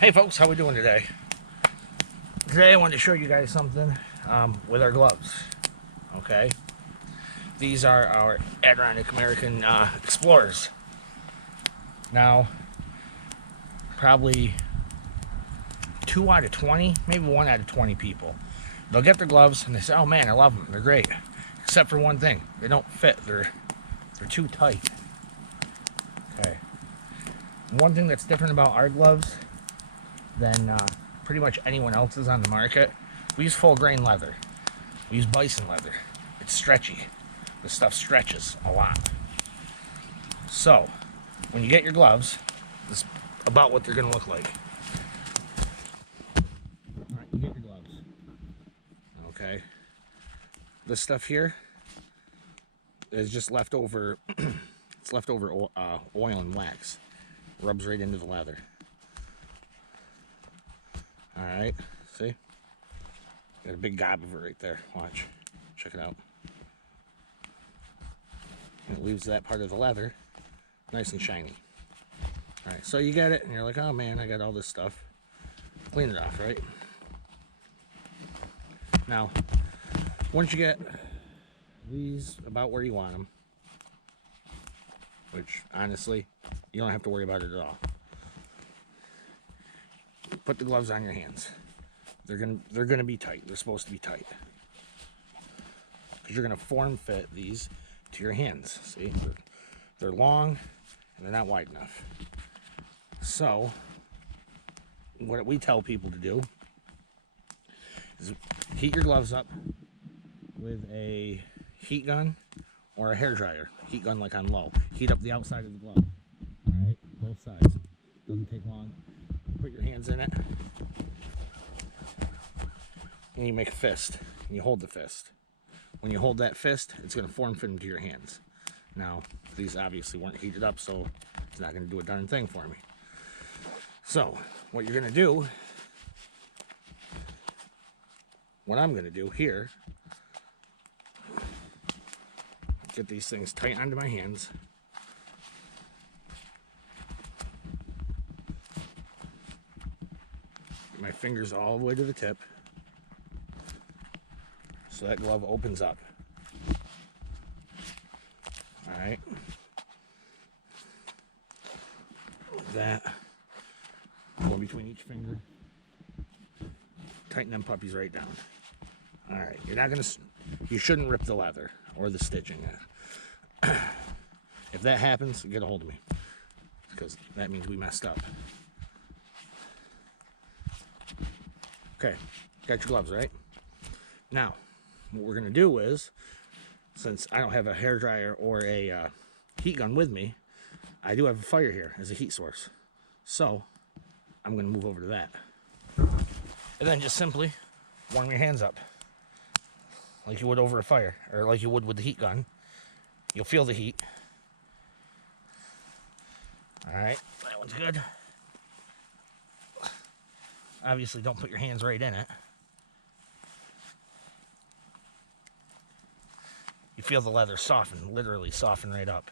Hey folks, how we doing today? Today I wanted to show you guys something with our gloves. Okay, these are our Adirondack American Explorers. Now, probably 2 out of 20, maybe 1 out of 20 people, they'll get their gloves and they say, "Oh man, I love them. They're great." Except for one thing: they don't fit. They're too tight. Okay. One thing that's different about our gloves than pretty much anyone else's on the market, we use full grain leather. We use Bison leather. It's stretchy. This stuff stretches a lot. So, when you get your gloves, this is about what they're going to look like. Alright, you get your gloves. Okay. This stuff here is just leftover, it's leftover oil and wax. Rubs right into the leather. Alright, see? Got a big gob of it right there. Watch. Check it out. And it leaves that part of the leather nice and shiny. Alright, so you get it and you're like, oh man, I got all this stuff. Clean it off, right? Now, once you get these about where you want them, which honestly, you don't have to worry about it at all. Put the gloves on your hands. They're gonna be tight. They're supposed to be tight because you're gonna form fit these to your hands. See, they're long and they're not wide enough. So, what we tell people to do is heat your gloves up with a heat gun or a hair dryer. Heat gun like on low. Heat up the outside of the glove. All right, both sides. Doesn't take long. Put your hands in it, and you make a fist, and you hold the fist. When you hold that fist, it's going to form fit into your hands. Now, these obviously weren't heated up, so it's not going to do a darn thing for me. So, what you're going to do, what I'm going to do here, get these things tight onto my hands. My fingers all the way to the tip so that glove opens up. Alright, like that. Go in between each finger. Tighten them puppies right down. Alright, you shouldn't rip the leather or the stitching. If that happens, get a hold of me, because that means we messed up. Okay, got your gloves, right? Now, what we're going to do is, since I don't have a hairdryer or a heat gun with me, I do have a fire here as a heat source. So, I'm going to move over to that. And then just simply warm your hands up like you would over a fire, or like you would with the heat gun. You'll feel the heat. Alright, that one's good. Obviously, don't put your hands right in it. You feel the leather soften, literally soften right up.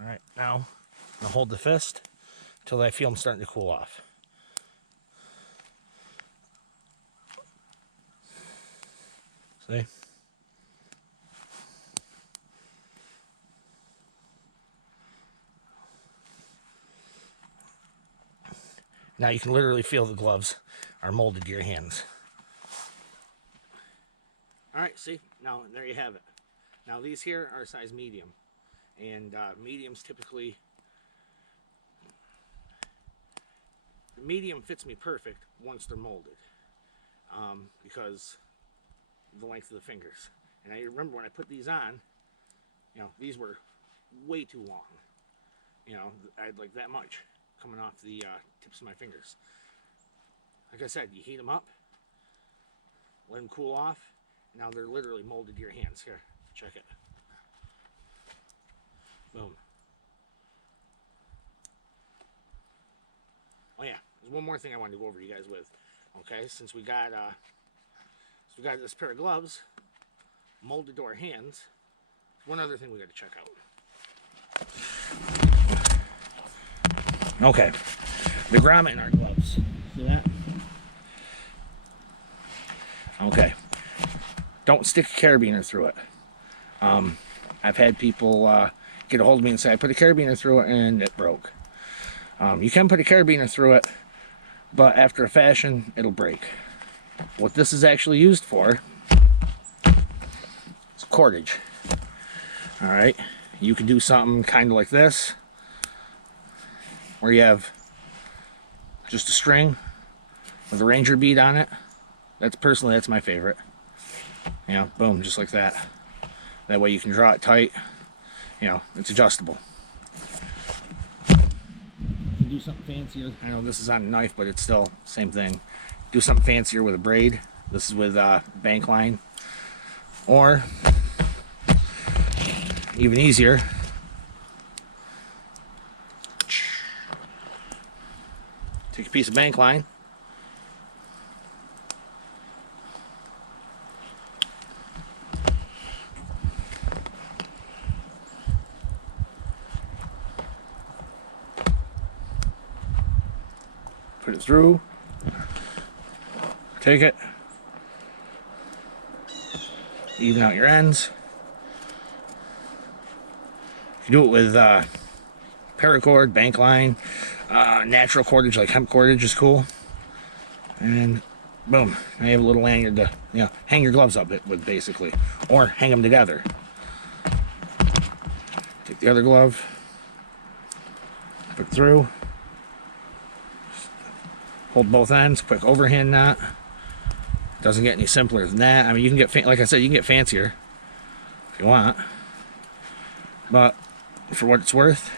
Alright, now I'm going to hold the fist until I feel them starting to cool off. See? Now you can literally feel the gloves are molded to your hands. Alright, see? Now, there you have it. Now, these here are size medium. And mediums typically... The medium fits me perfect once they're molded. Because the length of the fingers. And I remember when I put these on, you know, these were way too long. You know, I had like that much coming off the tips of my fingers. Like I said, you heat them up, let them cool off. Now they're literally molded to your hands. Here, check it. Boom. Oh yeah, There's one more thing I wanted to go over you guys with. Okay, since we got this pair of gloves molded to our hands, one other thing we got to check out. Okay, the grommet in our gloves. See that? Okay. Don't stick a carabiner through it. I've had people get a hold of me and say, I put a carabiner through it and it broke. You can put a carabiner through it, but after a fashion, it'll break. What this is actually used for is cordage. Alright, you can do something kind of like this, where you have just a string with a ranger bead on it. That's my favorite. You know, boom, just like that. That way you can draw it tight. You know, it's adjustable. You can do something fancier. I know this is on a knife, but it's still same thing. Do something fancier with a braid. This is with bank line. Or, even easier, take a piece of bank line, put it through, take it, even out your ends. You do it with paracord, bank line, natural cordage like hemp cordage is cool, and boom, now you have a little lanyard to, you know, hang your gloves up with, basically, or hang them together. Take the other glove, put it through, hold both ends, quick overhand knot. Doesn't get any simpler than that. I mean, you can get, like I said, you can get fancier if you want, but for what it's worth,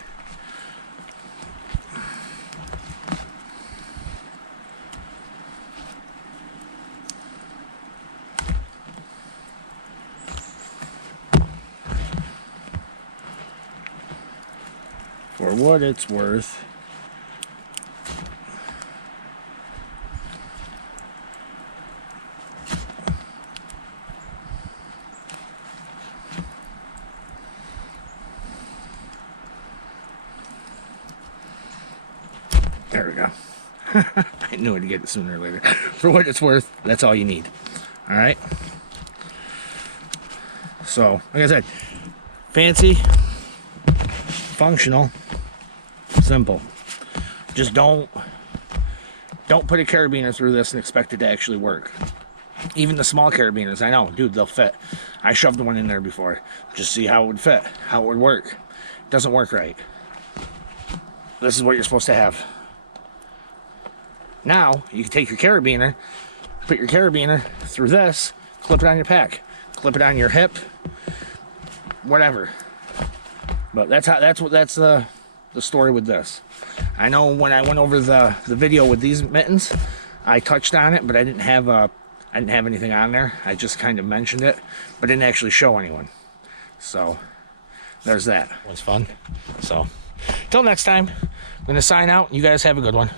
there we go. I knew I'd get it sooner or later. For what it's worth, that's all you need. All right. So, like I said, fancy, functional, simple. Just don't put a carabiner through this and expect it to actually work. Even the small carabiners, I know, dude, they'll fit. I shoved one in there before, just see how it would fit, how it would work. It doesn't work right. This is what you're supposed to have. Now, you can take your carabiner, put your carabiner through this, clip it on your pack, clip it on your hip, whatever. But that's the story with this. I know when I went over the video with these mittens, I touched on it, but I didn't have anything on there. I just kind of mentioned it, but didn't actually show anyone. So there's that. It was fun. So till next time, I'm gonna sign out. You guys have a good one.